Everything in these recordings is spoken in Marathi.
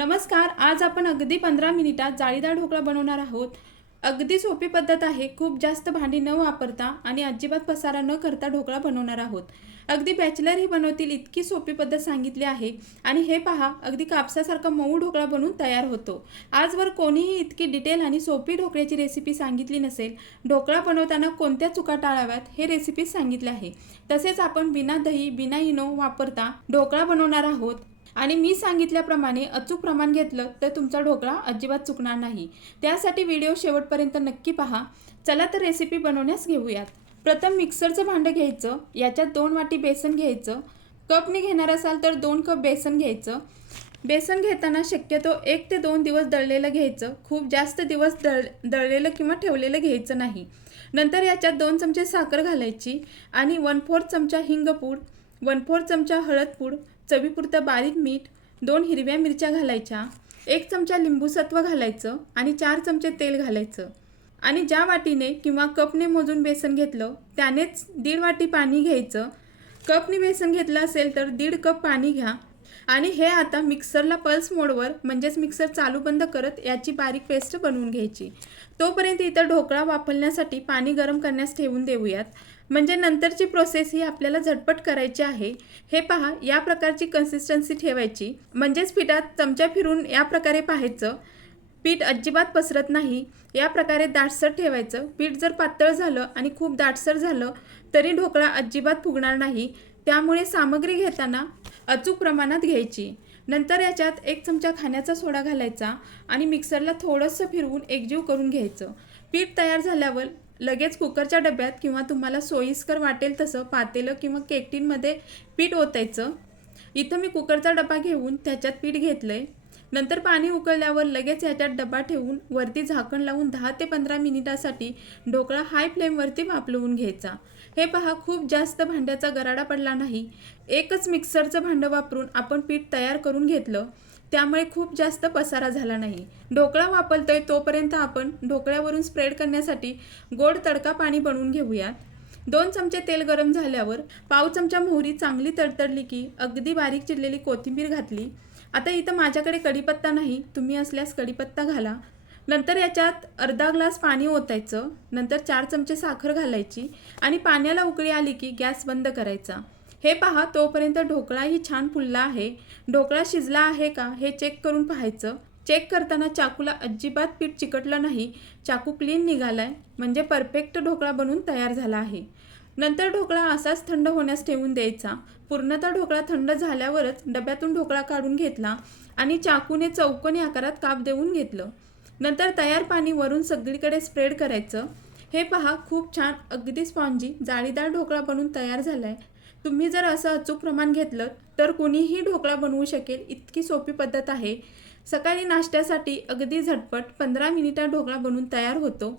नमस्कार आज आपण अगदी पंधरा मिनिटात जाळीदार ढोकळा बनवणार आहोत. अगदी सोपी पद्धत आहे खूप जास्त भांडी न वापरता आणि अजिबात पसारा न करता ढोकळा बनवणार आहोत. अगदी बॅचलरही बनवतील इतकी सोपी पद्धत सांगितली आहे आणि हे पहा अगदी कापसासारखा मऊ ढोकळा बनवून तयार होतो. आजवर कोणीही इतकी डिटेल आणि सोपी ढोकळ्याची रेसिपी सांगितली नसेल ढोकळा बनवताना कोणत्या चुका टाळाव्यात हे रेसिपी सांगितले आहे. तसेच आपण बिना दही बिना इनो वापरता ढोकळा बनवणार आहोत. आणि मी सांगितल्याप्रमाणे अचूक प्रमाण घेतलं तर तुमचा ढोकळा अजिबात चुकणार नाही. त्यासाठी व्हिडिओ शेवटपर्यंत नक्की पहा. चला तर रेसिपी बनवण्यास घेऊयात. प्रथम मिक्सरचं भांडं घ्यायचं. याच्यात दोन वाटी बेसन घ्यायचं. कपने घेणार असाल तर दोन कप बेसन घ्यायचं. बेसन घेताना शक्यतो एक ते दोन दिवस दळलेलं घ्यायचं. खूप जास्त दिवस दळ दळलेलं किंवा ठेवलेलं घ्यायचं नाही. नंतर याच्यात दोन चमचे साखर घालायची आणि वन फोर्थ चमचा हिंगपूड वन फोर चमचा हळदपूड चवीपुरतं बारीक मीठ दोन हिरव्या मिरच्या घालायच्या एक चमचा लिंबूसत्व घालायचं आणि चार चमचे तेल घालायचं. आणि ज्या वाटीने किंवा कपने मोजून बेसन घेतलं त्यानेच दीड वाटी पाणी घ्यायचं. कपने बेसन घेतलं असेल तर दीड कप पाणी घ्या. आणि हे आता मिक्सरला पल्स मोडवर म्हणजेच मिक्सर चालू बंद करत याची बारीक पेस्ट बनवून घ्यायची. तोपर्यंत इथं ढोकळा वापरण्यासाठी पाणी गरम करण्यास ठेवून देऊयात. म्हणजे नंतरची प्रोसेस ही आपल्याला झटपट करायची आहे. हे पहा या प्रकारची कन्सिस्टन्सी ठेवायची. म्हणजेच पिठात चमचा फिरून या प्रकारे पाहायचं. पीठ अजिबात पसरत नाही. या प्रकारे दाटसर ठेवायचं. पीठ जर पातळ झालं आणि खूप दाटसर झालं तरी ढोकळा अजिबात फुगणार नाही. त्यामुळे सामग्री घेताना अचूक प्रमाणात घ्यायची. नंतर याच्यात एक चमचा खाण्याचा सोडा घालायचा आणि मिक्सरला थोडंसं फिरवून एकजीव करून घ्यायचं. पीठ तयार झाल्यावर लगेच कुकरच्या डब्यात किंवा तुम्हाला सोयीस्कर वाटेल तसं पातेलं किंवा केकटीनमध्ये पीठ ओतायचं. इथं मी कुकरचा डबा घेऊन त्याच्यात पीठ घेतलं आहे नंतर पाणी उकळल्यावर लगेच याच्यात डबा ठेवून वरती झाकण लावून दहा ते पंधरा मिनिटासाठी ढोकळा हाय फ्लेमवरती वापलवून घ्यायचा. हे पहा खूप जास्त भांड्याचा गराडा पडला नाही. एकच मिक्सरचं भांडं वापरून आपण पीठ तयार करून घेतलं. त्यामुळे खूप जास्त पसारा झाला नाही. ढोकळा वापरतोय तोपर्यंत आपण ढोकळ्यावरून स्प्रेड करण्यासाठी गोड तडका पाणी बनवून घेऊयात. दोन चमचे तेल गरम झाल्यावर पाव चमचा मोहरी चांगली तडतडली की अगदी बारीक चिरलेली कोथिंबीर घातली. आता इथं माझ्याकडे कढीपत्ता नाही तुम्ही असल्यास कढीपत्ता घाला. नंतर याच्यात अर्धा ग्लास पाणी ओतायचं नंतर चार चमचे साखर घालायची आणि पाण्याला उकळी आली की गॅस बंद करायचा. हे पहा तोपर्यंत ढोकळाही छान फुलला आहे. ढोकळा शिजला आहे का हे चेक करून पाहायचं. चेक करताना चाकूला अजिबात पीठ चिकटलं नाही. चाकू क्लीन निघालाय म्हणजे परफेक्ट ढोकळा बनून तयार झाला आहे. नंतर ढोकळा असाच थंड होण्यास ठेवून द्यायचा. पूर्णतः ढोकळा थंड झाल्यावरच डब्यातून ढोकळा काढून घेतला आणि चाकूने चौकोनी आकारात काप देऊन घेतलं. नंतर तयार पाणी वरून सगळीकडे स्प्रेड करायचं. हे पहा खूप छान. अगदी स्पॉन्जी जाळीदार ढोकळा बनून तयार झालाय. तुम्ही जर असं अचूक प्रमाण घेतलं तर कोणीही ढोकळा बनवू शकेल. इतकी सोपी पद्धत आहे. सकाळी नाश्त्यासाठी अगदी झटपट पंधरा मिनिटात ढोकळा बनवून तयार होतो.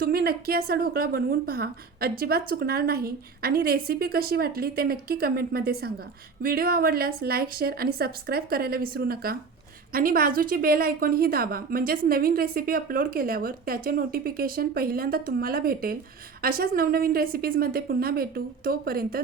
तुम्ही नक्की असा ढोकळा बनवून पहा. अजिबात चुकणार नाही आणि रेसिपी कशी वाटली ते नक्की कमेंटमध्ये सांगा. व्हिडिओ आवडल्यास लाईक शेअर आणि सबस्क्राईब करायला विसरू नका. आणि बाजूची बेल आयकॉनही दाबा. म्हणजेच नवीन रेसिपी अपलोड केल्यावर त्याचे नोटिफिकेशन पहिल्यांदा तुम्हाला भेटेल. अशाच नवनवीन रेसिपीजमध्ये पुन्हा भेटू. तोपर्यंत